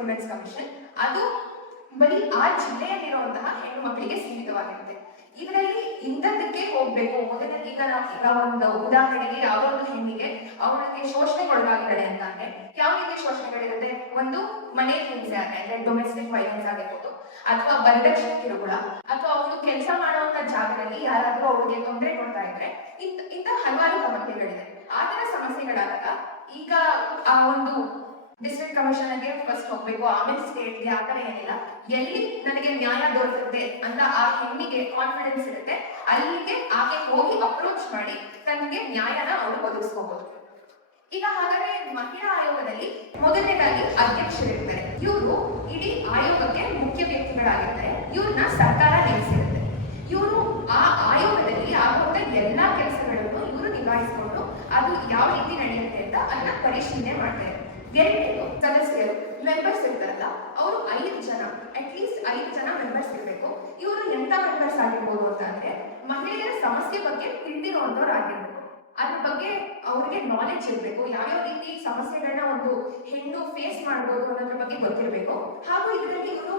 Women's commission. ಅದು ಬರೀ ಆ ಜಿಲ್ಲೆಯಲ್ಲಿರುವಂತಹ ಹೆಣ್ಣು ಮಕ್ಕಳಿಗೆ ಸೀಮಿತವಾಗಿರುತ್ತೆ. ಇದರಲ್ಲಿ ಇಂಥದ್ದಕ್ಕೆ ಹೋಗ್ಬೇಕು. ಮೊದಲ ಈಗ ಒಂದು ಉದಾಹರಣೆಗೆ ಯಾವ ಒಂದು ಹೆಣ್ಣಿಗೆ ಅವಳಿಗೆ ಶೋಷಣೆಗೊಳಗಾಗಿದ್ದಾಳೆ ಅಂತ ಅಂದ್ರೆ ಯಾವ ರೀತಿ ಶೋಷಣೆಗಳಿರುತ್ತೆ? ಒಂದು ಮನೆ ಹಿಂಸೆ ಅಂದ್ರೆ ಡೊಮೆಸ್ಟಿಕ್ ವೈಲೆನ್ಸ್ ಆಗಿರ್ಬೋದು, ಅಥವಾ ವರದಕ್ಷಿಣೆ ಕಿರುಕುಳ, ಅಥವಾ ಅವಳು ಕೆಲಸ ಮಾಡುವಂತ ಜಾಗದಲ್ಲಿ ಯಾರಾದ್ರೂ ಅವಳಿಗೆ ತೊಂದರೆ ಕೊಡ್ತಾ ಇದ್ರೆ ಇಂಥ ಹಲವಾರು ಸಮಸ್ಯೆಗಳಿದೆ. ಆ ತರ ಸಮಸ್ಯೆಗಳಾದಾಗ ಈಗ ಆ ಒಂದು ಡಿಸ್ಟ್ರಿಕ್ಟ್ ಕಮಿಷನರ್ಗೆ ಫಸ್ಟ್ ಹೋಗ್ಬೇಕು, ಆಮೇಲೆ ಸ್ಟೇಟ್ಗೆ. ಆ ತರ ಏನಿಲ್ಲ, ಎಲ್ಲಿ ನನಗೆ ನ್ಯಾಯ ದೊರಕುತ್ತೆ ಅಂತ ಆ ಹೆಣ್ಣಿಗೆ ಕಾನ್ಫಿಡೆನ್ಸ್ ಇರುತ್ತೆ, ಅಲ್ಲಿಗೆ ಆಕೆ ಹೋಗಿ ಅಪ್ರೋಚ್ ಮಾಡಿ ತನಗೆ ನ್ಯಾಯನ ಅವಳು ಒದಗಿಸ್ಕೋಬಹುದು. ಈಗ ಹಾಗಾದ್ರೆ ಮಹಿಳಾ ಆಯೋಗದಲ್ಲಿ ಮೊದಲನೇದಾಗಿ ಅಧ್ಯಕ್ಷರಿರ್ತಾರೆ. ಇವರು ಇಡೀ ಆಯೋಗಕ್ಕೆ ಮುಖ್ಯ ವ್ಯಕ್ತಿಗಳಾಗಿರ್ತಾರೆ. ಇವ್ರನ್ನ ಸರ್ಕಾರ ನೇಮಿಸಿರುತ್ತೆ. ಇವರು ಆ ಆಯೋಗದಲ್ಲಿ ಆಗುವಂತ ಎಲ್ಲಾ ಕೆಲಸಗಳನ್ನು ಇವರು ನಿಭಾಯಿಸಿಕೊಂಡು ಅದು ಯಾವ ರೀತಿ ನಡೆಯುತ್ತೆ ಅಂತ ಅದನ್ನ ಪರಿಶೀಲನೆ ಮಾಡ್ತಾರೆ. ಎರಡನೇದು ಸದಸ್ಯರು, ಮೆಂಬರ್ಸ್ ಇರ್ತಾರಲ್ಲ, ಅವರು 5 ಜನ, ಅಟ್ಲೀಸ್ಟ್ 5 ಜನ ಮೆಂಬರ್ಸ್ ಇರಬೇಕು. ಇವರು ಎಂತ ಮೆಂಬರ್ಸ್ ಆಗಿರ್ಬೋದು ಅಂತ ಅಂದ್ರೆ ಮಹಿಳೆಯರ ಸಮಸ್ಯೆ ಬಗ್ಗೆ ತಿಳಿದಿರುವಂತವ್ರು ಆಗಿರ್ಬೇಕು. ಅದ್ರ ಬಗ್ಗೆ ಅವ್ರಿಗೆ ನಾಲೆಡ್ಜ್ ಇರಬೇಕು. ಯಾವ್ಯಾವ ರೀತಿ ಸಮಸ್ಯೆಗಳನ್ನ ಒಂದು ಹೆಣ್ಣು ಫೇಸ್ ಮಾಡ್ಬೋದು ಅನ್ನೋದ್ರ ಬಗ್ಗೆ ಗೊತ್ತಿರಬೇಕು. ಹಾಗೂ ಇದರಲ್ಲಿ ಇವರು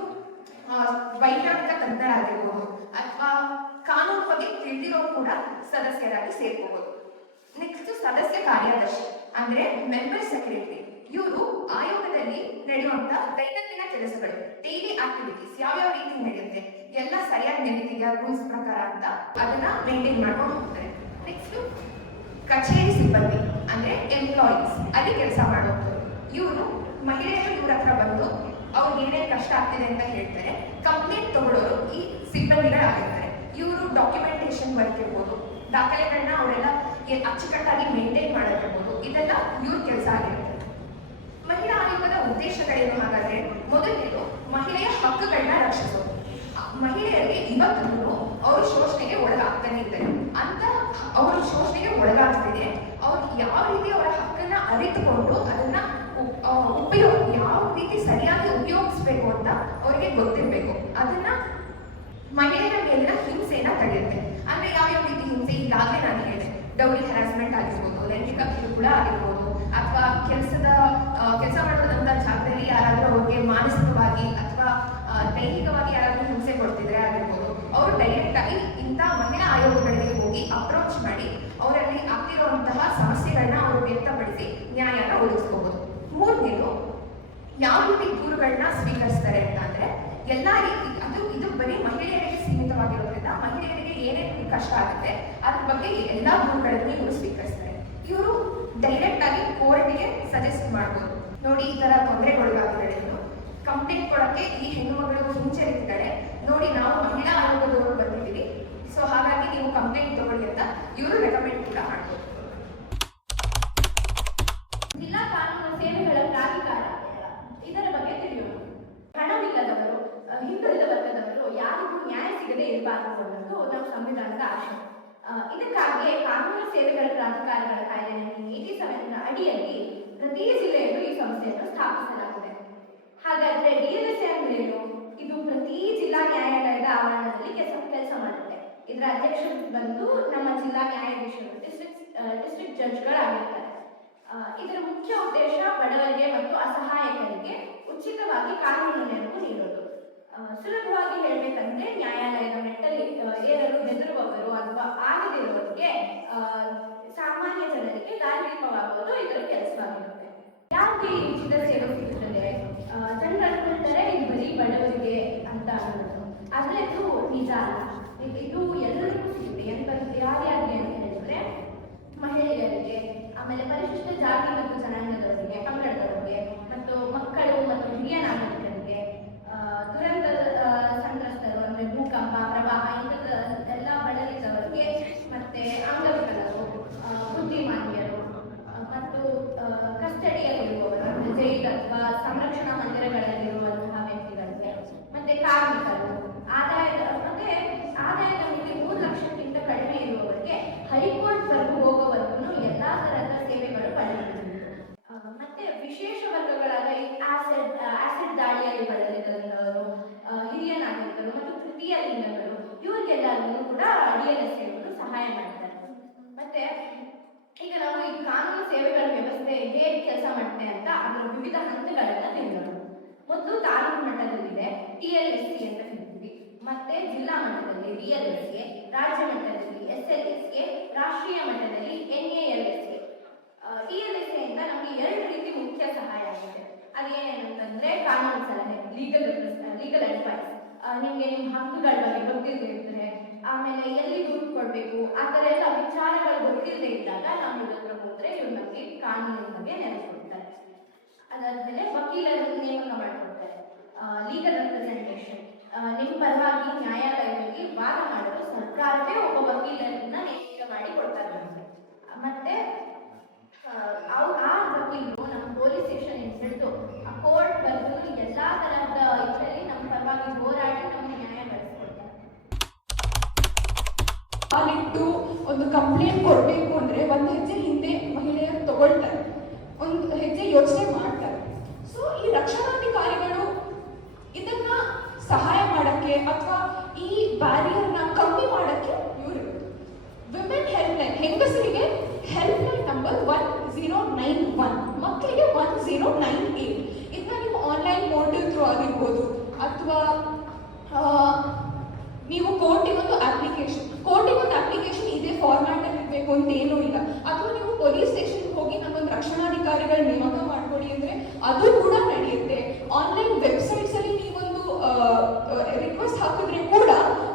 ವೈಜ್ಞಾನಿಕ ತಜ್ಞರಾಗಿರ್ಬೋದು ಅಥವಾ ಕಾನೂನು ಬಗ್ಗೆ ತಿಳಿದಿರೋರು ಕೂಡ ಸದಸ್ಯರಾಗಿ ಸೇರ್ಕೋಬಹುದು. ನೆಕ್ಸ್ಟ್ ಸದಸ್ಯ ಕಾರ್ಯದರ್ಶಿ ಅಂದ್ರೆ ಮೆಂಬರ್ ಸೆಕ್ರೆಟರಿ. ಇವರು ಆಯೋಗದಲ್ಲಿ ನಡೆಯುವಂತ ದೈನಂದಿನ ಕೆಲಸಗಳು, ಡೈಲಿ ಆಕ್ಟಿವಿಟೀಸ್ ಯಾವ್ಯಾವ ರೀತಿ ನಡೆಯುತ್ತೆ, ಎಲ್ಲ ಸರಿಯಾಗಿ ನಡೀತಿದೆಯಾ ರೂಲ್ಸ್ ಪ್ರಕಾರ ಅಂತ ಅದನ್ನ ಮೇಂಟೈನ್ ಮಾಡ್ಕೊಂಡು ಹೋಗ್ತಾರೆ. ನೆಕ್ಸ್ಟ್ ಕಚೇರಿ ಸಿಬ್ಬಂದಿ ಅಂದ್ರೆ ಎಂಪ್ಲಾಯೀಸ್, ಅಲ್ಲಿ ಕೆಲಸ ಮಾಡುವಂಥವ್ರು. ಇವರು ಮಹಿಳೆಯರು ಇವ್ರ ಹತ್ರ ಬಂದು ಅವ್ರಿಗೆ ಏನೇನು ಕಷ್ಟ ಆಗ್ತಿದೆ ಅಂತ ಹೇಳ್ತಾರೆ. ಕಂಪ್ಲೇಂಟ್ ತಗೊಳ್ಳೋರು ಈ ಸಿಬ್ಬಂದಿಗಳಾಗಿರ್ತಾರೆ. ಇವರು ಡಾಕ್ಯುಮೆಂಟೇಶನ್ ವರ್ಕ್ ಇರ್ಬೋದು, ದಾಖಲೆಗಳನ್ನ ಅವರೆಲ್ಲ ಅಚ್ಚುಕಟ್ಟಾಗಿ ಮೇಂಟೈನ್ ಮಾಡೋದಿರ್ಬೋದು, ಇದೆಲ್ಲ ಇವ್ರ ಕೆಲಸ ಆಗಿರುತ್ತೆ. ಮಹಿಳಾ ಆಯೋಗದ ಉದ್ದೇಶಗಳೇನು ಹಾಗಾದ್ರೆ? ಮೊದಲನೇದು ಮಹಿಳೆಯ ಹಕ್ಕುಗಳನ್ನ ರಕ್ಷಿಸೋದು. ಮಹಿಳೆಯರಿಗೆ ಇವತ್ತು ಅವರು ಶೋಷಣೆಗೆ ಒಳಗಾಗ್ತಾನೆ ಇದ್ದಾರೆ ಅಂತ, ಅವರು ಶೋಷಣೆಗೆ ಒಳಗಾಗ್ತಿದೆ, ಅವ್ರು ಯಾವ ರೀತಿ ಅವರ ಹಕ್ಕನ್ನ ಅರಿತುಕೊಂಡು ಅದನ್ನ ಯಾವ ರೀತಿ ಸರಿಯಾಗಿ ಉಪಯೋಗಿಸ್ಬೇಕು ಅಂತ ಅವರಿಗೆ ಗೊತ್ತಿರಬೇಕು. ಅದನ್ನ ಮಹಿಳೆಯರ ಮೇಲಿನ ಹಿಂಸೆಯನ್ನ ತಡೆಯುತ್ತೆ. ಅಂದ್ರೆ ಯಾವ್ಯಾವ ರೀತಿ ಹಿಂಸೆ? ಈಗಾಗಲೇ ನಾನು ಹೇಳಿದೆ, ಡೌರಿ ಹರಾಸ್ಮೆಂಟ್ ಆಗಿರ್ಬೋದು, ಲೈಂಗಿಕ ಕಿರುಕುಳ ಆಗಿರ್ಬೋದು, ಅಥವಾ ಕೆಲಸ ಮಾಡೋದಂತ ಜಾಗದಲ್ಲಿ ಯಾರಾದ್ರೂ ಅವ್ರಿಗೆ ಮಾನಸಿಕವಾಗಿ ಅಥವಾ ದೈಹಿಕವಾಗಿ ಯಾರಾದ್ರೂ ಹಿಂಸೆ ಕೊಡ್ತಿದ್ರೆ ಆಗಿರ್ಬೋದು, ಅವರು ಡೈರೆಕ್ಟ್ ಆಗಿ ಇಂಥ ಮಹಿಳಾ ಆಯೋಗಗಳಿಗೆ ಹೋಗಿ ಅಪ್ರೋಚ್ ಮಾಡಿ ಅವರಲ್ಲಿ ಆಗ್ತಿರುವಂತಹ ಸಮಸ್ಯೆಗಳನ್ನ ಅವರು ವ್ಯಕ್ತಪಡಿಸಿ ನ್ಯಾಯನ ಒದಗಿಸ್ಕೋಬಹುದು. ಮೂರನೇದು ಯಾವ ರೀತಿ ದೂರುಗಳನ್ನ ಸ್ವೀಕರಿಸ್ತಾರೆ ಅಂತ ಅಂದ್ರೆ ಎಲ್ಲಾ ರೀತಿ, ಇದು ಬರೀ ಮಹಿಳೆಯರಿಗೆ ಸೀಮಿತವಾಗಿರೋದ್ರಿಂದ ಮಹಿಳೆಯರಿಗೆ ಏನೇನು ಕಷ್ಟ ಆಗುತ್ತೆ ಅದ್ರ ಬಗ್ಗೆ ಎಲ್ಲಾ ದೂರುಗಳನ್ನು ಇವರು ಸ್ವೀಕರಿಸ್ತಾರೆ. ಇವರು ಡೈರೆಕ್ಟ್ ಆಗಿ ಕೋರ್ಟ್ಗೆ ಸಜೆಸ್ಟ್ ಮಾಡ್ಬೋದು, ನೋಡಿ ಈ ತರ ತೊಂದರೆಗೊಳಗಾಗಿದ್ದಾಳೆ, ಕಂಪ್ಲೇಂಟ್ ಕೊಡಕ್ಕೆ ಈ ಹೆಣ್ಣು ಮಗಳು ಹಿಂಜರಿತಿದ್ದಾಳೆ, ನೋಡಿ ನಾವು ಮಹಿಳಾ ಆಯೋಗದವರು ಬಂದಿದ್ದೀವಿ, ಸೊ ಹಾಗಾಗಿ ನೀವು ಕಂಪ್ಲೇಂಟ್ ತಗೊಳ್ಳಿ ಅಂತ ಇವರು ರೆಕಮೆಂಡ್ ಕೂಡ ಮಾಡ್ಬೋದು. ಜಿಲ್ಲಾ ಕಾನೂನು ಸೇವೆಗಳ ಪ್ರಾಧಿಕಾರ, ಇದರ ಬಗ್ಗೆ ತಿಳಿಯೋಣ. ಹಣವಿಲ್ಲದವರು, ಹಿಂದುಳಿದ ವರ್ಗದವರು ಯಾರಿಗೂ ನ್ಯಾಯ ಸಿಗದೆ ಇರಬಾರದು ಅನ್ನೋದು ನಮ್ಮ ಸಂವಿಧಾನದ ಆಶಯ. ಇದಕ್ಕಾಗಿ ಕಾನೂನು ಸೇವೆಗಳ ಪ್ರಾಧಿಕಾರಗಳ ಕಾಯ್ದೆ 1987 ಅಡಿಯಲ್ಲಿ ಪ್ರತಿ ಜಿಲ್ಲೆಯಲ್ಲೂ ಈ ಸಂಸ್ಥೆಯನ್ನು ಸ್ಥಾಪಿಸಲಾಗಿದೆ. ಹಾಗಾದ್ರೆ DLSA ಅಂದ್ರೇನು? ಇದು ಪ್ರತಿ ಜಿಲ್ಲಾ ನ್ಯಾಯಾಲಯದ ಆವರಣದಲ್ಲಿ ಕೆಲಸ ಮಾಡುತ್ತೆ. ಇದರ ಅಧ್ಯಕ್ಷರು ಬಂದು ನಮ್ಮ ಜಿಲ್ಲಾ ನ್ಯಾಯಾಧೀಶರು, ಡಿಸ್ಟ್ರಿಕ್ಟ್ ಜಡ್ಜ್ಗಳಾಗಿರ್ತಾರೆ. ಇದರ ಮುಖ್ಯ ಉದ್ದೇಶ ಬಡವರಿಗೆ ಮತ್ತು ಅಸಹಾಯಕರಿಗೆ ಉಚಿತವಾಗಿ ಕಾನೂನು ನೆರವು ನೀಡೋದು. ಸುಲಭವಾಗಿ ಹೇಳ್ಬೇಕಂದ್ರೆ ನ್ಯಾಯಾಲಯದ ಮೆಟ್ಟಲಿ ಏರಲು ಹೆದರುವವರು ಅಥವಾ ಆಗದಿರುವವರಿಗೆ, ಸಾಮಾನ್ಯ ಜನರಿಗೆ ದಾರಿದೀಪವಾಗುವುದು ಇದರ ಕೆಲಸವಾಗಿರುತ್ತೆ. ಯಾಕೆ ಈ ಉಚಿತ ಸೇವೆ ಸಿಗುತ್ತದೆ? ಜನರು ಅನ್ಕೊಳ್ತಾರೆ ಇದು ಬರೀ ಬಡವರಿಗೆ ಅಂತ ಅನ್ನೋದು, ಆದ್ರೆ ಇದು ನಿಜ ಅಲ್ಲ. ಇದು ಎಲ್ಲರಿಗೂ ಸಿಗುತ್ತೆ. ಯಾರ್ಯಾರಿಗೆ ಅಂತ ಹೇಳಿದ್ರೆ ಮಹಿಳೆಯರಿಗೆ, ಆಮೇಲೆ ಪರಿಶಿಷ್ಟ ಜಾತಿ ಮತ್ತು ಜನಾಂಗದವರಿಗೆ, ಪಂಗಡದವರಿಗೆ, ಮತ್ತು ಮಕ್ಕಳು ಮತ್ತು ಹಿರಿಯ ನಾಗರಿಕರಿಗೆ, ದುರಂತ ಸಂತ್ರಸ್ತರು ಅಂದ್ರೆ ಭೂಕಂಪ, ಪ್ರವಾಹ ಇಂಥದ್ದೆಲ್ಲ ಬಳಲಿದವರಿಗೆ, ಮತ್ತೆ ಅಂಗವಿಕಲರು, ಬುದ್ಧಿಮಾಂದ್ಯರು, ಮತ್ತು ಕಸ್ಟಡಿಯಲ್ಲಿರುವವರು ಅಂದ್ರೆ ಜೈಲು ಅಥವಾ ಸಂರಕ್ಷಣಾ ಮಂದಿರಗಳಲ್ಲಿರುವಂತಹ ವ್ಯಕ್ತಿಗಳಿಗೆ, ಮತ್ತೆ ಕಾರ್ಮಿಕರು, ಆದಾಯದ ಮಿತಿ 3 ಲಕ್ಷಕ್ಕಿಂತ ಕಡಿಮೆ ಇರುವವರಿಗೆ, ಹೈಕೋರ್ಟ್ ವರೆಗೂ ಹೋಗೋವರೆಗೂ ಎಲ್ಲಾ ತರಹದ ಸೇವೆಗಳು ಪಡೆಯಬಹುದು. ಮತ್ತೆ ವಿಶೇಷ ವರ್ಗಗಳಾದ ಆಸಿಡ್ ದಾಳಿಯಲ್ಲಿ ಬಳಲಿದವರು, ಹಿರಿಯ ನಾಗರಿಕರು ಮತ್ತು ತೃತೀಯ ಲಿಂಗಗಳು, ಇವರಿಗೆಲ್ಲರಿಗೂ ಕೂಡ DLSA ಸಹಾಯ ಮಾಡ್ತಾರೆ. ಮತ್ತೆ ಈಗ ನಾವು ಈ ಕಾನೂನು ಸೇವೆಗಳ ವ್ಯವಸ್ಥೆ ಹೇಗೆ ಕೆಲಸ ಮಾಡುತ್ತೆ ಅಂತ ಅದರ ವಿವಿಧ ಹಂತಗಳನ್ನ ತಿಳಿಯೋಣ. TLSC ಅಂತ ಹೇಳ್ತೀವಿ. ಮತ್ತೆ ಜಿಲ್ಲಾ ಮಟ್ಟದಲ್ಲಿ DLSA, ರಾಜ್ಯ ಮಟ್ಟದಲ್ಲಿ SLSA, ರಾಷ್ಟ್ರೀಯ ಮಟ್ಟದಲ್ಲಿ NALSA. TLSA ಇಂದ ನಮಗೆ 2 ರೀತಿ ಮುಖ್ಯ ಸಹಾಯ ಆಗಿದೆ. ಅದೇನಂತಂದ್ರೆ ಕಾನೂನು ಸಲಹೆ, ಲೀಗಲ್ ಅಡ್ವೈಸ್. ನಿಮಗೆ ನಿಮ್ಮ ಹಕ್ಕುಗಳ ಬಗ್ಗೆ ಗೊತ್ತಿಲ್ಲದೆ ಇದ್ರೆ, ಆಮೇಲೆ ಎಲ್ಲಿ ದೂರು ಕೊಡಬೇಕು, ಆ ಥರ ಎಲ್ಲ ವಿಚಾರಗಳು ಗೊತ್ತಿಲ್ಲದೆ ಇದ್ದಾಗ ನಾವು ಇವ್ರ ಹತ್ರ ಹೋದ್ರೆ ಇವ್ರು ನಮಗೆ ಕಾನೂನಿನ ಬಗ್ಗೆ ನೆರವು ಕೊಡ್ತಾರೆ. ಅದಾದ್ಮೇಲೆ ವಕೀಲರನ್ನು ನೇಮಕ ಮಾಡಿಕೊಡ್ತಾರೆ. ಲೀಗಲ್ ರೆಪ್ರೆಸೆಂಟೇಷನ್, ನಿಮ್ಮ ಪರವಾಗಿ ನ್ಯಾಯಾಲಯದಲ್ಲಿ ವಾದ ಮಾಡಲು ಸರ್ಕಾರವೇ ಒಬ್ಬ ವಕೀಲರನ್ನ ನೇಮಕ ಮಾಡಿ ಕೊಡ್ತಾರೆ ನಮಗೆ. ಮತ್ತೆ ಆ ವಕೀಲರು ನಮ್ಮ ಪೊಲೀಸ್ ಸ್ಟೇಷನ್ ಹಿಡಿದು ಕೋರ್ಟ್ ಬರೆದು ಎಲ್ಲಾ ತರಹದ ಇದರಲ್ಲಿ ನಮ್ಮ ಪರವಾಗಿ ಹೋರಾಡಿ ನಮಗೆ ನ್ಯಾಯ ಬರೆಸ್ಕೊಡ್ತಾರೆ. ಆಲಿಟ್ಟು ಒಂದು ಕಂಪ್ಲೇಂಟ್ ಕೊಡಬೇಕು ಅಂದ್ರೆ ಒಂದು ಹೆಜ್ಜೆ ಹಿಂದೆ ಮಹಿಳೆಯರು ತಗೊಳ್ತಾರೆ, ಒಂದು ಹೆಜ್ಜೆ ಯೋಚನೆ ಮಾಡ್ತಾರೆ. ಸೊ ಈ ರಕ್ಷಣಾಧಿಕಾರಿಗಳು ಇದನ್ನ ಸಹಾಯ ಮಾಡಕ್ಕೆ ಅಥವಾ ಈ ಬ್ಯಾರಿಯರ್ನ ಕಮ್ಮಿ ಮಾಡಕ್ಕೆ ಇವರು ವಿಮೆನ್ ಹೆಲ್ಪ್ಲೈನ್, ಹೆಂಗಸರಿಗೆ ಹೆಲ್ಪ್ಲೈನ್ ನಂಬರ್ 1091, ಮಕ್ಕಳಿಗೆ 1098. ಇದನ್ನ ನೀವು ಆನ್ಲೈನ್ ಪೋರ್ಟಲ್ ಥ್ರೂ ಆಗಿರ್ಬೋದು ಅಥವಾ ನೀವು ಕೋರ್ಟಿಗೆ ಒಂದು ಅಪ್ಲಿಕೇಶನ್ ಇದೇ ಫಾರ್ಮ್ಯಾಟ್ ಅಲ್ಲಿ ಇರಬೇಕು ಅಂತ ಏನೂ ಇಲ್ಲ. ಅಥವಾ ನೀವು ಪೊಲೀಸ್ ಸ್ಟೇಷನ್ಗೆ ಹೋಗಿ ನನ್ನೊಂದು ರಕ್ಷಣಾಧಿಕಾರಿಗಳ ನೇಮಕ ಮಾಡ್ಕೊಡಿ ಅಂದ್ರೆ ಅದು ಕೂಡ ನಡೆಯುತ್ತೆ. ಆನ್ಲೈನ್ ವೆಬ್ಸೈಟ್ಸ್ ಅಲ್ಲಿ ನೀವೊಂದು ರಿಕ್ವೆಸ್ಟ್ ಹಾಕಿದ್ರೆ ಕೂಡ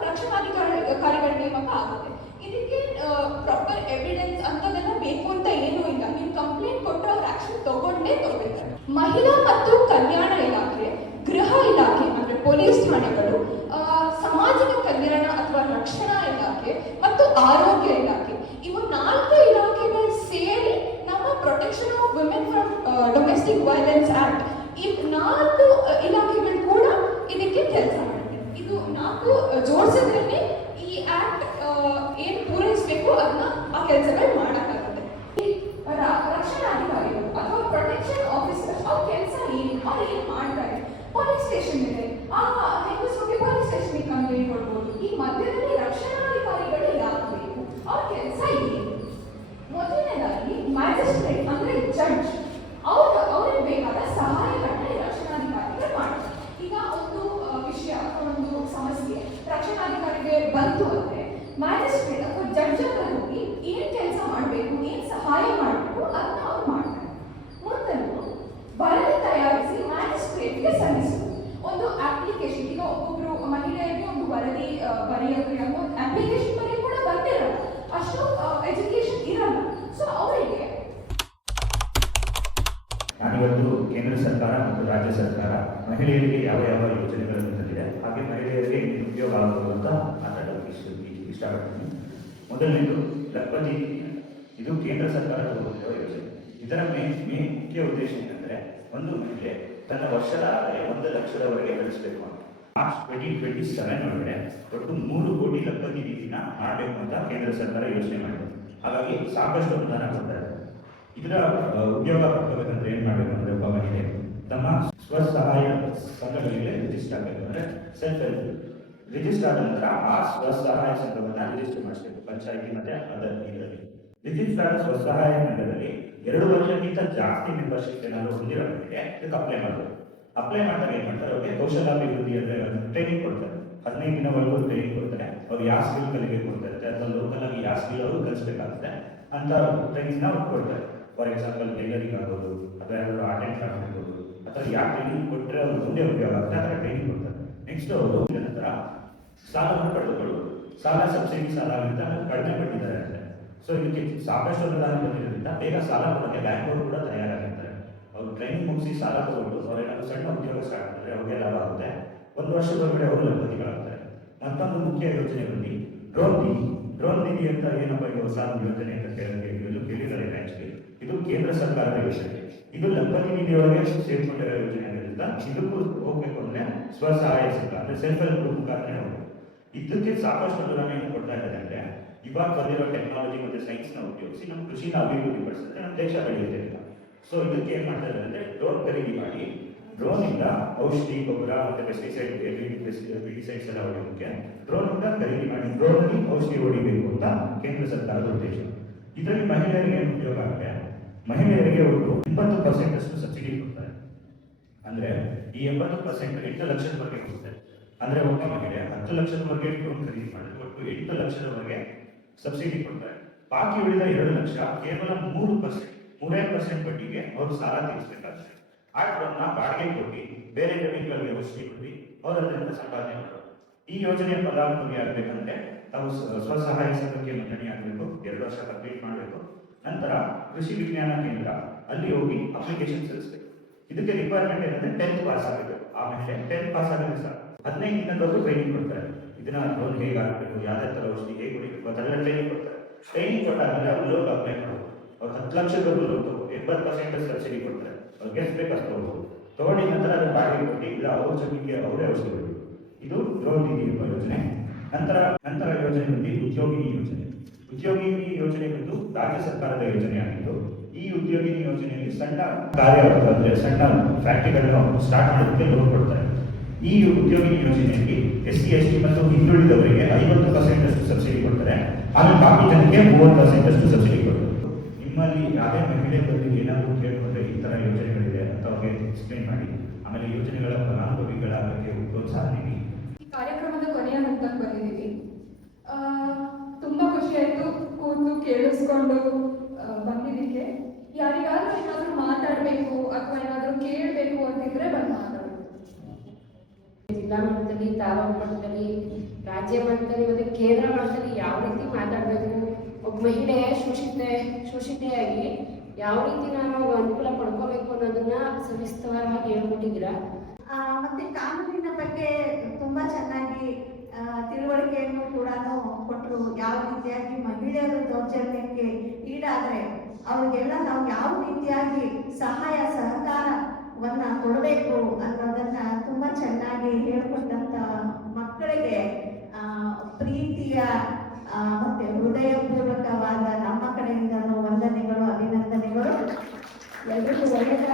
ರಕ್ಷಣಾಧಿಕಾರಿಗಳ ನೇಮಕ ಆಗುತ್ತೆ. ಇದಕ್ಕೆ ಪ್ರಾಪರ್ ಎವಿಡೆನ್ಸ್ ಅಂತದೆಲ್ಲ ಬೇಕು ಅಂತ ಏನೂ ಇಲ್ಲ. ನೀವು ಕಂಪ್ಲೇಂಟ್ ಕೊಟ್ಟರೆ ಅವ್ರು ಆಕ್ಷನ್ ತಗೊಳ್ತಾರೆ. ಮಹಿಳಾ ಮತ್ತು ಕಲ್ಯಾಣ ಇಲಾಖೆ, ಗೃಹ ಇಲಾಖೆ ಅಂದ್ರೆ ಪೊಲೀಸ್ ಠಾಣೆಗಳು, ಸಾಮಾಜಿಕ ಕಲ್ಯಾಣ ಅಥವಾ ರಕ್ಷಣಾ ಇಲಾಖೆ ಮತ್ತು ಆರೋಗ್ಯ ಇಲಾಖೆ, ಇವು 4 ಇಲಾಖೆಗಳು ಸೇರಿ ನಮ್ಮ protection of women from domestic violence act, ಈ 4 ಇಲಾಖೆಗಳು ಕೂಡ ಇದಕ್ಕೆ ಕೆಲಸ ಮಾಡುತ್ತೆ. ಇದು 4 ಜೋಡಿಸಿದ್ರೆ ಈ ಆಕ್ಟ್ ಏನು ಪೂರೈಸಬೇಕು ಅದನ್ನ ಆ ಕೆಲಸಗಳು ಮಾಡಕ್ಕಾಗುತ್ತೆ. ರಕ್ಷಣಾಧಿಕಾರಿಗಳು ಅಥವಾ ಪ್ರೊಟೆಕ್ಷನ್ ಆಫೀಸರ್ ಅವ್ರ ಕೆಲಸ ಏನು, ಅವ್ರು ಏನು ಮಾಡ್ತಾರೆ? ಪೊಲೀಸ್ ಸ್ಟೇಷನ್ ಇದೆ, ಆ ಹೆಂಗಸರಿಗೆ ಪೊಲೀಸ್ ಸ್ಟೇಷನ್ಗೆ ಕಂಪ್ಲೇಂಟ್ ಕೊಡ್ಬೋದು. ಈ ಮಧ್ಯದಲ್ಲಿ ರಕ್ಷಣಾಧಿಕಾರಿಗಳು ಯಾಕೆ ಬೇಕು? ಅವ್ರ ಕೆಲಸ ಏನು? ಮೊದಲನೇದಾಗಿ ಮ್ಯಾಜಿಸ್ಟ್ರೇಟ್ ಅಂದ್ರೆ ಜಡ್ಜ್, ಅವ್ರಿಗೆ ಬೇಕಾದ ಸಹಾಯಗಳನ್ನ ರಕ್ಷಣಾಧಿಕಾರಿಗಳು ಮಾಡ್ತಾರೆ. ಈಗ ಒಂದು ವಿಷಯ ಅಥವಾ ಒಂದು ಸಮಸ್ಯೆ ರಕ್ಷಣಾಧಿಕಾರಿಗೆ ಬಂತು ಅಂದ್ರೆ ಮ್ಯಾಜಿಸ್ಟ್ರೇಟ್ ಅಥವಾ ಜಡ್ಜ್ ಹತ್ರ ಹೋಗಿ ಏನ್ ಕೆಲಸ ಮಾಡಬೇಕು, ಏನ್ ಸಹಾಯ ಮಾಡಬೇಕು ಅದನ್ನ ಅವ್ರು ಮಾಡ್ತಾರೆ. ಮೊದಲು ವರದಿ ತಯಾರಿಸಿ ಮ್ಯಾಜಿಸ್ಟ್ರೇಟ್ಗೆ ಸಲ್ಲಿಸುವುದು. ಒಂದು ಅಪ್ಲಿಕೇಶನ್, ಈಗ ಒಬ್ಬೊಬ್ರು ಮಹಿಳೆಯರಿಗೆ ಒಂದು ವರದಿ ಬರೆಯೋದು ಅಪ್ಲಿಕೇಶನ್ ಬರೆಯ ಕೂಡ ಬಂದಿರಲ್ಲ, ಅಷ್ಟು ಎಜುಕೇಶನ್ ಇರಲ್ಲ. ಸೊ ಅವರಿಗೆ ನಾನಿವತ್ತು ಕೇಂದ್ರ ಸರ್ಕಾರ ಮತ್ತು ರಾಜ್ಯ ಸರ್ಕಾರ ಮಹಿಳೆಯರಿಗೆ ಯಾವ ಯಾವ ಯೋಜನೆಗಳನ್ನು ತಂದಿದೆ, ಹಾಗೆ ಮಹಿಳೆಯರಿಗೆ ಉದ್ಯೋಗ ಆಗಬಹುದು ಅಂತ ಮಾತಾಡೋದಕ್ಕೆ ಇಷ್ಟಪಡ್ತೀನಿ. ಮೊದಲನೇದು ಲಕ್ಪತಿ, ಇದು ಕೇಂದ್ರ ಸರ್ಕಾರ ತಗೊಂಡಿರುವ ಯೋಜನೆ. ಇದರ ಮುಖ್ಯ ಉದ್ದೇಶ ಏನಂದ್ರೆ, ಒಂದು ಮಹಿಳೆ ತನ್ನ ವರ್ಷದ ಆದಾಯ 1 ಲಕ್ಷದವರೆಗೆ ಗಳಿಸಬೇಕು ಅಂತ. ಮಾರ್ಚ್ 2027 ಒಳಗಡೆ ಒಟ್ಟು 3 ಕೋಟಿ ಲಕ್ಪತಿ ನೀತಿನ ಮಾಡಬೇಕು ಅಂತ ಕೇಂದ್ರ ಸರ್ಕಾರ ಯೋಚನೆ ಮಾಡಿದೆ. ಹಾಗಾಗಿ ಸಾಕಷ್ಟು ಅನುದಾನ ಕೊಡ್ತಾ ಇದೆ. ಇದರ ಉದ್ಯೋಗ ಪಡ್ಕೋಬೇಕಂದ್ರೆ ಏನ್ ಮಾಡಬೇಕು ಅಂದ್ರೆ, ಒಬ್ಬ ಮಹಿಳೆ ತಮ್ಮ ಸ್ವಸಹಾಯ ಸಂಘಗಳಿಗೆ ರಿಜಿಸ್ಟರ್ ಆಗಬೇಕು. ಅಂದ್ರೆ ಸೆಲ್ಫ್ ಹೆಲ್ಪ್ ರಿಜಿಸ್ಟರ್ ಆದ ನಂತರ ಆ ಸ್ವಸಹಾಯ ಸಂಘವನ್ನ ರಿಜಿಸ್ಟರ್ ಮಾಡಿಸಬೇಕು ಪಂಚಾಯತಿ ಮತ್ತೆ ಅದರ ಇದರಲ್ಲಿ. ರಿಜಿಸ್ಟರ್ ಆದ ಸ್ವಸಹಾಯ ಸಂಘದಲ್ಲಿ 2 ವರ್ಷಕ್ಕಿಂತ ಜಾಸ್ತಿ ಮೆಂಬರ್ಶಿಪ್ ಏನಾದ್ರು ಹೊಂದಿರೋರಿಗೆ ಇದಕ್ಕೆ ಅಪ್ಲೈ ಮಾಡಬೇಕು. ಅಪ್ಲೈ ಮಾಡಿದಾಗ ಏನ್ ಮಾಡ್ತಾರೆ, ಅವ್ರಿಗೆ ಕೌಶಲಾಭಿವೃದ್ಧಿ ಅಂದ್ರೆ ಟ್ರೈನಿಂಗ್ ಕೊಡ್ತಾರೆ. 15 ದಿನವರೆಗೂ ಟ್ರೈನಿಂಗ್ ಕೊಡ್ತಾರೆ. ಅವ್ರು ಯಾವ ಸ್ಕಿಲ್ ಕಲಿಬೇಕು ಅಂತ ಇರುತ್ತೆ, ಅಥವಾ ಲೋಕಲ್ ಆಗಿ ಯಾವ ಸ್ಕಿಲ್ ಅವರು ಕಲಿಸಬೇಕಾಗುತ್ತೆ ಅಂತ ಟ್ರೈನಿಂಗ್ ನ ಕೊಡ್ತಾರೆ. ಫಾರ್ ಎಕ್ಸಾಂಪಲ್ ಟೈಲರಿಂಗ್ ಆಗ್ಬೋದು, ಅಥವಾ ಯಾರು ಆರ್ಟ್ ಆ್ಯಂಡ್ ಕ್ರಾಫ್ಟ್ ಆಗ್ಬೋದು, ಅಥವಾ ಯಾವ ಟ್ರೈನಿಂಗ್ ಕೊಟ್ಟರೆ ಅವ್ರು ಮುಂದೆ ಉಪಯೋಗ ಆಗುತ್ತೆ ಆ ಥರ ಟ್ರೈನಿಂಗ್ ಕೊಡ್ತಾರೆ. ನೆಕ್ಸ್ಟ್ ಅವರು ನಂತರ ಸಾಲವನ್ನು ಪಡೆದುಕೊಳ್ಳುವುದು. ಸಾಲ ಸಬ್ಸಿಡಿ ಸಾಲ ಅಂತ ಕಡಿಮೆ ಬಡ್ಡಿ ದರ ಇರುತ್ತೆ. ಸೊ ಇದಕ್ಕೆ ಸಾಕಷ್ಟು ಅನುದಾನ ಬಂದಿರೋದ್ರಿಂದ ಬೇಗ ಸಾಲ ಕೊಡೋಕ್ಕೆ ಬ್ಯಾಂಕ್ಗಳು ಕೂಡ ತಯಾರಾಗಿರ್ತಾರೆ. ಅವರು ಟ್ರೈನಿಂಗ್ ಮುಗಿಸಿ ಸಾಲ ತಗೊಂಡು ಅವರೇನಾದ್ರು ಸಣ್ಣ ಉದ್ಯೋಗ ಸ್ಟಾರ್ಟ್ ಮಾಡಿದ್ರೆ ಅವ್ರಿಗೆ ಲಾಭ ಆಗುತ್ತೆ. 1 ವರ್ಷದೊಳಗಡೆ ಅವರು ಲಕ್ಷಪತಿಗಳಾಗ್ತಾರೆ. ಮತ್ತೊಂದು ಮುಖ್ಯ ಯೋಜನೆ ಬಂದು ಡ್ರೋನ್ ನಿಧಿ. ಡ್ರೋನ್ ನಿಧಿ ಅಂತ ಏನಪ್ಪ ಈಗ ಹೊಸ ಯೋಜನೆ ಅಂತ ಕೇಳಿದ್ದಾರೆ. ಆಕ್ಚುಲಿ ಇದು ಕೇಂದ್ರ ಸರ್ಕಾರದ ಯೋಜನೆ. ಇದು ಲಕ್ಪತಿ ನಿಧಿಯೊಳಗೆ ಸೇರ್ಕೊಂಡಿರೋ ಯೋಜನೆ ಆಗಿರೋದ್ರಿಂದ ಇದಕ್ಕೂ ಹೋಗ್ಬೇಕು ಅಂದ್ರೆ ಸ್ವಸಹಾಯ ಸಂಘ ಅಂದ್ರೆ ಸೆಲ್ಫ್ ಹೆಲ್ಪ್ ಗ್ರೂಪ್ ಮುಖಾಂತರ ಹೋಗ್ಬೇಕು. ಇದಕ್ಕೆ ಸಾಕಷ್ಟು ಅನುದಾನ ಏನು ಕೊಡ್ತಾ ಇದ್ದಾರೆ ಅಂದ್ರೆ, ಇವಾಗ ಬಂದಿರೋ ಟೆಕ್ನಾಲಜಿ ಮತ್ತೆ ಸೈನ್ಸ್ ನ ಉಪಯೋಗಿಸಿ ನಮ್ಮ ಕೃಷಿನ ಅಭಿವೃದ್ಧಿ ಪಡಿಸಿದ್ರೆ ನಮ್ಮ ದೇಶ ಬೆಳೆಯುತ್ತೆ ಅಂತ. ಸೊ ಇದಕ್ಕೆ ಏನ್ ಮಾಡ್ತಾ ಇದ್ದಾರೆ ಅಂದ್ರೆ, ಡ್ರೋನ್ ಖರೀದಿ ಮಾಡಿ ಡ್ರೋನ್ ಇಂದ ಔಷಧಿ, ಗೊಬ್ಬರ ಮತ್ತೆ ಪೆಸ್ಟಿಸೈಡ್ ಪೆಸ್ಟಿಸೈಡ್ಸ್ ಎಲ್ಲ ಹೊಡೆಯೋದಕ್ಕೆ ಡ್ರೋನ್ ಇಂದ ಖರೀದಿ ಮಾಡಿ ಡ್ರೋನ್ ಅಲ್ಲಿ ಔಷಧಿ ಹೊಡಿಬೇಕು ಅಂತ ಕೇಂದ್ರ ಸರ್ಕಾರದ ಉದ್ದೇಶ. ಇದರಲ್ಲಿ ಮಹಿಳೆಯರಿಗೆ ಏನು ಉಪಯೋಗ ಆಗುತ್ತೆ, ಮಹಿಳೆಯರಿಗೆ ಅವರು 20% ಅಷ್ಟು ಸಬ್ಸಿಡಿ ಕೊಡ್ತಾರೆ. ಅಂದ್ರೆ ಈ 80% 8 ಲಕ್ಷದವರೆಗೆ ಕೊಡ್ತಾರೆ. ಅಂದ್ರೆ ಒಬ್ಬ ಮಹಿಳೆ 10 ಲಕ್ಷದವರೆಗೆ ಲೋನ್ ಖರೀದಿ ಮಾಡಿದ್ರೆ ಒಟ್ಟು 8 ಲಕ್ಷದವರೆಗೆ ಸಬ್ಸಿಡಿ ಕೊಡ್ತಾರೆ. ಬಾಕಿ ಉಳಿದ 2 ಲಕ್ಷ ಕೇವಲ 3% ಬಡ್ಡಿಗೆ ಅವರು ಸಾಲ ತೀರಿಸಬೇಕಾಗ್ತದೆ. ಆ ಹಣವನ್ನ ಬಾಡಿಗೆ ಕೊಟ್ಟು ಬೇರೆ ಜಮೀನುಗಳಿಗೆ ಔಷಧಿ ಕೊಟ್ಟು ಅವರು ಅದರಿಂದ ಸಂಪಾದನೆ ಮಾಡೋರು. ಈ ಯೋಜನೆಯ ಫಲಾನುಭವಿ ಆಗಬೇಕಂದ್ರೆ ತಾವು ಸ್ವಸಹಾಯ ಸಂಘಕ್ಕೆ ನೋಂದಣಿ ಆಗಬೇಕು, 2 ವರ್ಷ ಕಂಪ್ಲೀಟ್ ಮಾಡಬೇಕು. ನಂತರ ಕೃಷಿ ವಿಜ್ಞಾನ ಕೇಂದ್ರ ಅಲ್ಲಿ ಹೋಗಿ ಅಪ್ಲಿಕೇಶನ್ ಸಲ್ಲಿಸಬೇಕು. ಇದಕ್ಕೆ ರಿಕ್ವೈರ್ಮೆಂಟ್ ಏನಂದ್ರೆ 10th ಪಾಸ್ ಆಗಬೇಕು. ಆಮೇಲೆ 10th ಪಾಸ್ ಆಗಿದ್ರೆ ಸರ್ 15 ದಿನದವರೆಗೂ ಟ್ರೈನಿಂಗ್ ಕೊಡ್ತಾರೆ. ಇದನ್ನ ಲೋನ್ ಹೇಗೆ ಆಗಬೇಕು, ಯಾವ್ಯಾವ ಥರ ಔಷಧಿ ಹೇಗೆ ಹೊಡಿಬೇಕು ಅದೆಲ್ಲ ಟ್ರೈನಿಂಗ್ ಕೊಡ್ತಾರೆ. ಟ್ರೈನಿಂಗ್ ಕೊಟ್ಟಾದ್ಮೇಲೆ ಅವ್ರು ಲೋನ್ ಅಪ್ಲೈ ಮಾಡಬೇಕು. ಅವ್ರು 10 ಲಕ್ಷದವರೆಗೂ ಲೋನ್ ತಗೋಬೋದು, 80% ಸಬ್ಸಿಡಿ ಕೊಡ್ತಾರೆ. ಅವ್ರಿಗೆ ಎಷ್ಟು ಬೇಕು ಅಷ್ಟು ತಗೋಬೋದು. ತಗೊಂಡಿದ ನಂತರ ಅದು ಬಾಡಿಗೆ ಕೊಟ್ಟು ಇಲ್ಲ ಅವ್ರ ಜಮೀನಿಗೆ ಅವರೇ ಔಷಧಿ ಹೊಡಿಬೇಕು. ಇದು ಗೃಹ ನಿಧಿ ಎಂಬ ಯೋಜನೆ. ನಂತರ ಯೋಜನೆ ಬಂದು ಉದ್ಯೋಗಿನಿ ಯೋಜನೆ. ಉದ್ಯೋಗಿನಿ ಯೋಜನೆ ಬಂದು ರಾಜ್ಯ ಸರ್ಕಾರದ ಯೋಜನೆಯಾಗಿದ್ದು, ಈ ಉದ್ಯೋಗಿನಿ ಯೋಜನೆಯಲ್ಲಿ ಸಣ್ಣ ಅಂದ್ರೆ ಸಣ್ಣ ಫ್ಯಾಕ್ಟರಿಗಳನ್ನು ಸ್ಟಾರ್ಟ್ ಮಾಡೋದಕ್ಕೆ ಲೋನ್ ಕೊಡ್ತಾರೆ. ಈ ಉದ್ಯೋಗಿನಿ ಯೋಜನೆಯಲ್ಲಿ SC ST ಮತ್ತು ಹಿಂದುಳಿದವರಿಗೆ 50% ಅಷ್ಟು ಸಬ್ಸಿಡಿ ಕೊಡ್ತಾರೆ. ಆಮೇಲೆ ಬಾಕಿ ಜನಕ್ಕೆ 30% ಅಷ್ಟು ಸಬ್ಸಿಡಿ ಕೊಡ್ತಾರೆ. ನಿಮ್ಮಲ್ಲಿ ಯಾವುದೇ ಮಹಿಳೆ ಬಂದು ಏನಾದರೂ ಕೇಳಿಕೊಂಡ್ರೆ ಈ ತರ ಯೋಜನೆಗಳಿದೆ ಅಂತ ಅವ್ರಿಗೆ ಎಕ್ಸ್ಪ್ಲೈನ್ ಮಾಡಿ. ಆಮೇಲೆ ಯೋಜನೆಗಳ ಫಲಾನುಭವಿಗಳ ಬಗ್ಗೆ ಪ್ರೋತ್ಸಾಹ ನೀಡಿ. ಈ ಕಾರ್ಯಕ್ರಮದ ಕೊನೆಯ ಹಂತಕ್ಕೆ ಬಂದಿದ್ದೀವಿ. ತುಂಬಾ ಖುಷಿ ಆಯ್ತು ಕೂತು ಕೇಳಿಸ್ಕೊಂಡು ಬಂದಿದ್ದಕ್ಕೆ. ಯಾರಿಗಾದ್ರೂ ಏನಾದರೂ ಮಾತಾಡಬೇಕು ಅಥವಾ ಏನಾದರೂ ಕೇಳಬೇಕು ಅಂತಿದ್ರೆ ಬಂದು ಮಾತಾಡೋದು. ಜಿಲ್ಲಾ ಮಟ್ಟದಲ್ಲಿ, ತಾಲೂಕು ಮಟ್ಟದಲ್ಲಿ, ರಾಜ್ಯ ಮಟ್ಟದಲ್ಲಿ ಮತ್ತು ಕೇಂದ್ರ ಮಟ್ಟದಲ್ಲಿ ಯಾವ ರೀತಿ ಮಾತಾಡಬೇಕು, ಒಬ್ಬ ಮಹಿಳೆ ಶೋಷಿತೆಯಾಗಿ ಯಾವ ರೀತಿ ನಾನು ಅನುಕೂಲ ಪಡ್ಕೋಬೇಕು ಅನ್ನೋದನ್ನ ಸವಿಸ್ತರವಾಗಿ ಹೇಳ್ಕೊಟ್ಟಿದ್ದೀರಾ. ಮತ್ತೆ ಕಾನೂನಿನ ಬಗ್ಗೆ ತುಂಬಾ ಚೆನ್ನಾಗಿ ತಿಳುವಳಿಕೆಯನ್ನು ಕೂಡ ಕೊಟ್ಟರು. ಯಾವ ರೀತಿಯಾಗಿ ಮಹಿಳೆಯರು ದೌರ್ಜನ್ಯಕ್ಕೆ ಈಡಾದರೆ ಅವರಿಗೆಲ್ಲ ನಾವು ಯಾವ ರೀತಿಯಾಗಿ ಸಹಾಯ ಸಹಕಾರವನ್ನ ಕೊಡಬೇಕು ಅನ್ನೋದನ್ನ ತುಂಬಾ ಚೆನ್ನಾಗಿ ಹೇಳ್ಕೊಟ್ಟಂತ ಮಕ್ಕಳಿಗೆ ಪ್ರೀತಿಯ ಮತ್ತೆ ಹೃದಯಪೂರ್ವಕವಾದ ನಮ್ಮ ಕಡೆಯಿಂದ ವಂದನೆಗಳು, ಅಭಿನಂದನೆಗಳು. ಎಲ್ರಿಗೂ ಒಳ್ಳೆಯದಾಗಲಿ.